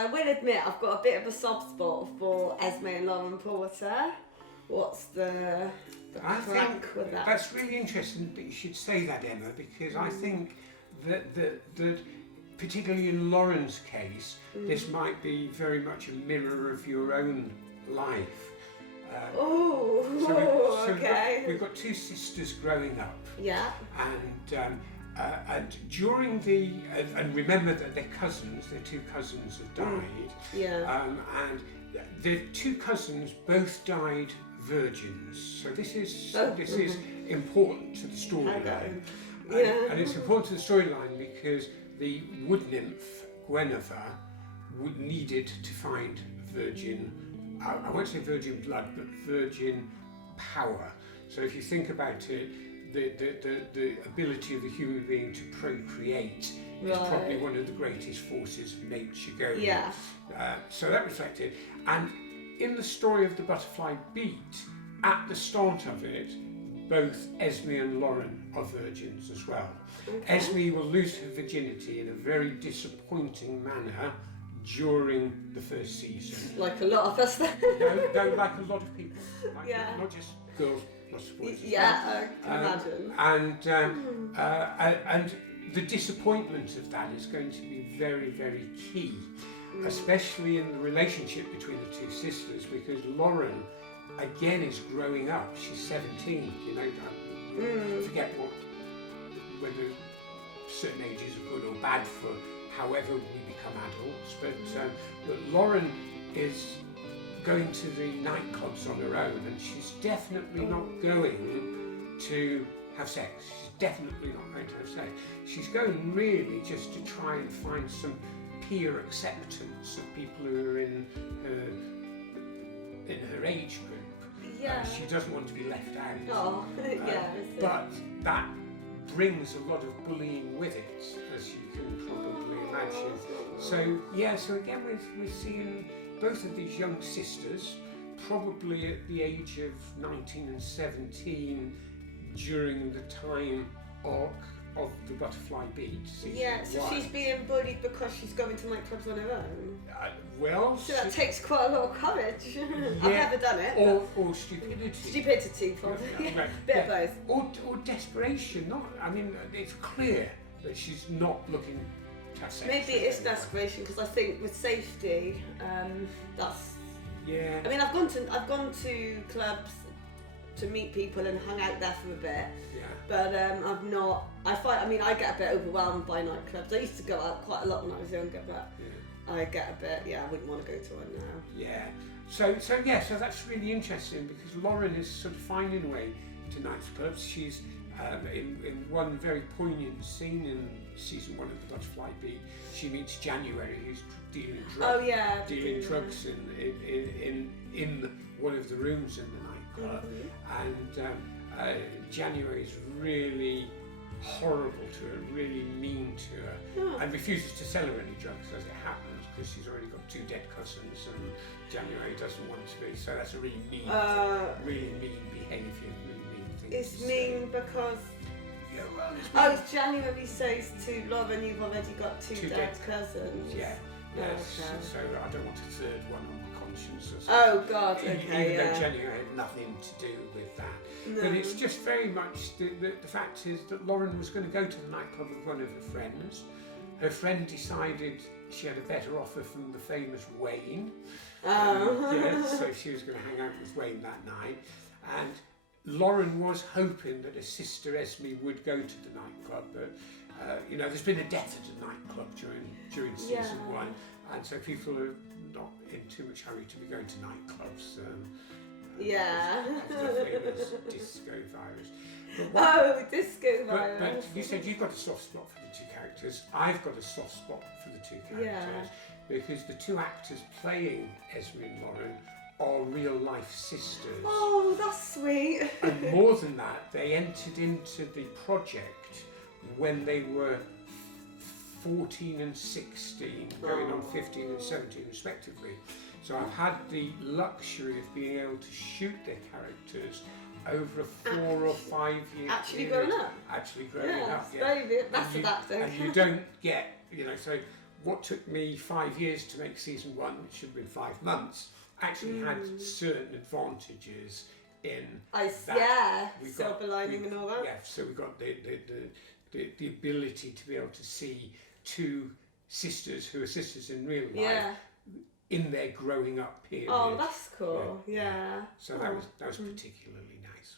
I will admit I've got a bit of a soft spot for Esme and Lauren Porter. What's the crack with that? That's really interesting that you should say that, Emma, because I think that particularly in Lauren's case, this might be very much a mirror of your own life. Okay. We've got two sisters growing up. Yeah. And during and remember that their two cousins have died. Yeah. And the two cousins both died virgins. So this is important to the storyline. Yeah. And it's important to the storyline because the wood nymph Guinevere needed to find virgin. I won't say virgin blood, but virgin power. So if you think about it, the ability of the human being to procreate is probably one of the greatest forces of nature going. Yeah. So that reflected. And in the story of the Butterfly Beat, at the start of it, both Esme and Lauren are virgins as well. Okay. Esme will lose her virginity in a very disappointing manner during the first season. Like a lot of us then. No, like a lot of people. Not just girls, lots of boys. Yeah, I can imagine. And the disappointment of that is going to be very, very key, especially in the relationship between the two sisters, because Lauren, again, is growing up. She's 17, I forget whether certain ages are good or bad for however we become adults, but Lauren is going to the nightclubs on her own, and she's definitely not going to have sex. She's definitely not going to have sex. She's going really just to try and find some peer acceptance of people who are in her age group. Yeah. She doesn't want to be left out. But that brings a lot of bullying with it, as you can probably imagine. So again we're seeing both of these young sisters, probably at the age of 19 and 17, during the time of the Butterfly Beat. So she's being bullied because she's going to nightclubs on her own. So that takes quite a lot of courage. I've never done it. Or stupidity. Stupidity, probably. Bit of both. Or desperation. It's clear that she's not looking to have sex. Maybe it's desperation, because I think with safety, that's. Yeah. I've gone to clubs to meet people and hung out there for a bit. Yeah. But I've not. I get a bit overwhelmed by nightclubs. I used to go out quite a lot when I was younger, but I get a bit. I wouldn't want to go to one now. Yeah. So that's really interesting, because Lauren is sort of finding a way to nightclubs. She's in one very poignant scene in season 1 of the Butterfly Beat. She meets January, who's dealing drugs. Dealing drugs in one of the rooms in the nightclub, and January is really horrible to her, really mean to her, and refuses to sell her any drugs as it happens, because she's already got 2 dead cousins, and January doesn't want to be. So that's a really mean behaviour, really mean thing. It's mean because. January says to Lauren, you've already got 2 dead cousins. Yeah. Yes. Okay. So I don't want a third one on my conscience or something. Oh God, okay. Even though January had nothing to do with that. No. But it's just very much the fact is that Lauren was going to go to the nightclub with one of her friends. Her friend decided she had a better offer from the famous Wayne. So she was going to hang out with Wayne that night. And Lauren was hoping that her sister Esme would go to the nightclub, but there's been a death at a nightclub during season 1, and so people are not in too much hurry to be going to nightclubs. After the famous disco virus. Disco virus. But you said you've got a soft spot for the 2 characters. I've got a soft spot for the 2 characters because the 2 actors playing Esme and Lauren are real life sisters. Oh, that's sweet. And more than that, they entered into the project when they were 14 and 16, going on 15 and 17 respectively. So I've had the luxury of being able to shoot their characters over a 4 or 5 year Actually period. growing up. Actually growing up, that's adapting. And you don't get, so what took me 5 years to make season 1, which should have been 5 months, actually had certain advantages in that. Yeah, silver lining and all that. Yeah, so we got the ability to be able to see two sisters who are sisters in real life in their growing up period. Oh, that's cool. Yeah. So that was particularly nice.